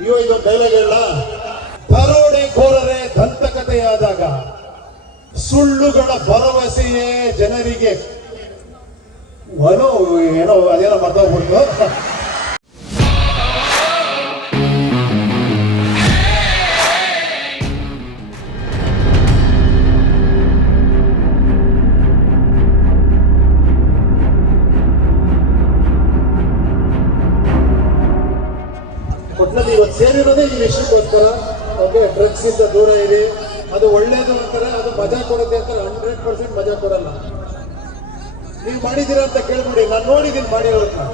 ಅಯ್ಯೋ ಇದು ಡೈಲಾಗ್ ಹೇಳ ದರೋಡೆಕೋರರೇ ದಂತಕಥೆಯಾದಾಗ ಸುಳ್ಳುಗಳ ಭರವಸೆಯೇ ಜನರಿಗೆ. ಏನೋ ಏನೋ ಅದೇನೋ ಮರ್ತೋಗ್ಬಿಡ್ತು ಒಟ್ಟಿನಲ್ಲಿ ಇವತ್ತು ಸೇರಿರೋದೇ ಈ ವಿಷಯಕ್ಕೋಸ್ಕರ. ಓಕೆ ಡ್ರಗ್ಸ್ ಇಂದ ದೂರ ಇರಿ. ಅದು ಒಳ್ಳೇದು ಅಂತಾರೆ, ಅದು ಮಜಾ ಕೊಡುತ್ತೆ ಅಂತಾರೆ ಹಂಡ್ರೆಡ್ ಪರ್ಸೆಂಟ್ ಮಜಾ ಕೊಡಲ್ಲ. ನೀವು ಮಾಡಿದ್ದೀರಾ ಅಂತ ಕೇಳ್ಬಿಡಿ, ನಾನು ನೋಡಿದ್ದೀನಿ ಮಾಡಿರೋದನ್ನ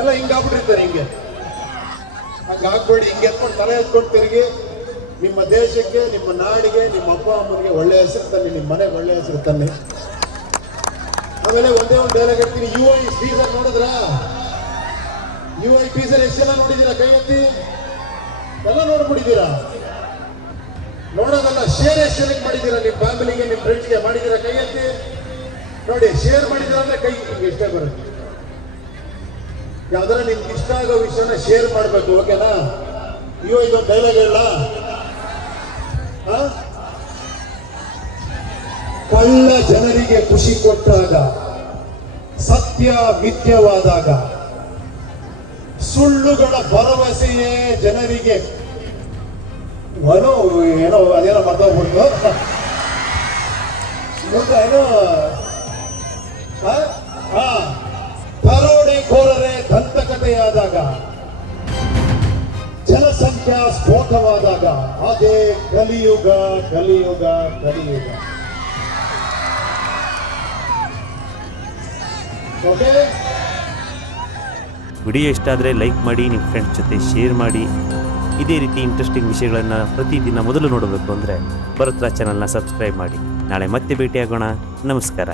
ಎಲ್ಲ ಹಿಂಗಾಗ್ಬಿಟ್ಟಿರ್ತಾರೆ ಹಿಂಗೆ. ಹಂಗೆ ಆಗ್ಬೇಡಿ, ಹಿಂಗೆ ಎತ್ಕೊಂಡು ತಲೆ ಎತ್ಕೊಂಡು ತಿರುಗಿ. ನಿಮ್ಮ ದೇಶಕ್ಕೆ, ನಿಮ್ಮ ನಾಡಿಗೆ, ನಿಮ್ಮ ಅಪ್ಪ ಅಮ್ಮನಿಗೆ ಒಳ್ಳೆ ಹೆಸರು ತನ್ನಿ, ನಿಮ್ಮ ಮನೆಗೆ ಒಳ್ಳೆ ಹೆಸರು ತನ್ನಿ. ಆಮೇಲೆ ಒಂದೇ ಒಂದು ಡೈಲಾಗ್ ಹೇಳ್ತೀನಿ. ಯು ಐ ಟೀಸರ್ ನೋಡಿದ್ರಾ? ಯು ಐ ಫೀಸರ್ ಎಷ್ಟು ಜನ ನೋಡಿದ್ದೀರಾ ಕೈ ಎತ್ತಿ ಎಲ್ಲ ನೋಡ್ಬಿಟ್ಟಿದ್ದೀರಾ? ನೋಡೋದಲ್ಲ ಶೇರ್ ಎಷ್ಟು ಮಾಡಿದ್ದೀರಾ ನಿಮ್ಮ ಫ್ಯಾಮಿಲಿಗೆ ನಿಮ್ಮ ಫ್ರೆಂಡ್ಸ್ಗೆ ಮಾಡಿದ್ದೀರಾ ಕೈ ಎತ್ತಿ ನೋಡಿ ಶೇರ್ ಮಾಡಿದ್ರ ಅಂದ್ರೆ ಕೈ ನಿಮ್ಗೆ ಇಷ್ಟ ಬರುತ್ತೆ. ಯಾವ್ದಾರ ನಿಮ್ಗೆ ಇಷ್ಟ ಆಗೋ ವಿಷಯನ ಶೇರ್ ಮಾಡಬೇಕು ಓಕೆನಾ ಅಯ್ಯೋ, ಇದೊಂದು ಡೈಲಾಗ್ ಹೇಳ ಕಳ್ಳ ಜನರಿಗೆ ಖುಷಿ ಕೊಟ್ಟಾಗ, ಸತ್ಯ ಮಿಥ್ಯವಾದಾಗ ಸುಳ್ಳುಗಳ ಭರವಸೆಯೇ ಜನರಿಗೆ. ಏನೋ ಏನೋ, ಅದೇನೋ ಮರ್ತೋಗ್ಬಿಡ್ತು ಏನೋ ದರೋಡೆಕೋರರೇ ದಂತಕಥೆಯಾದಾಗ, ಜನಸಂಖ್ಯಾ ಸ್ಫೋಟವಾದಾಗ ಅದೇ ಕಲಿಯುಗ ಕಲಿಯುಗ ಕಲಿಯುಗ. ಓಕೆ ವಿಡಿಯೋ ಇಷ್ಟ ಆದರೆ ಲೈಕ್ ಮಾಡಿ ನಿಮ್ಮ ಫ್ರೆಂಡ್ಸ್ ಜೊತೆ ಶೇರ್ ಮಾಡಿ. ಇದೇ ರೀತಿ ಇಂಟ್ರೆಸ್ಟಿಂಗ್ ವಿಷಯಗಳನ್ನು ಪ್ರತಿದಿನ ಮೊದಲು ನೋಡಬೇಕು ಅಂದರೆ ಭರತ್ರಾ ಚಾನಲ್ನ ಸಬ್ಸ್ಕ್ರೈಬ್ ಮಾಡಿ. ನಾಳೆ ಮತ್ತೆ ಭೇಟಿಯಾಗೋಣ. ನಮಸ್ಕಾರ.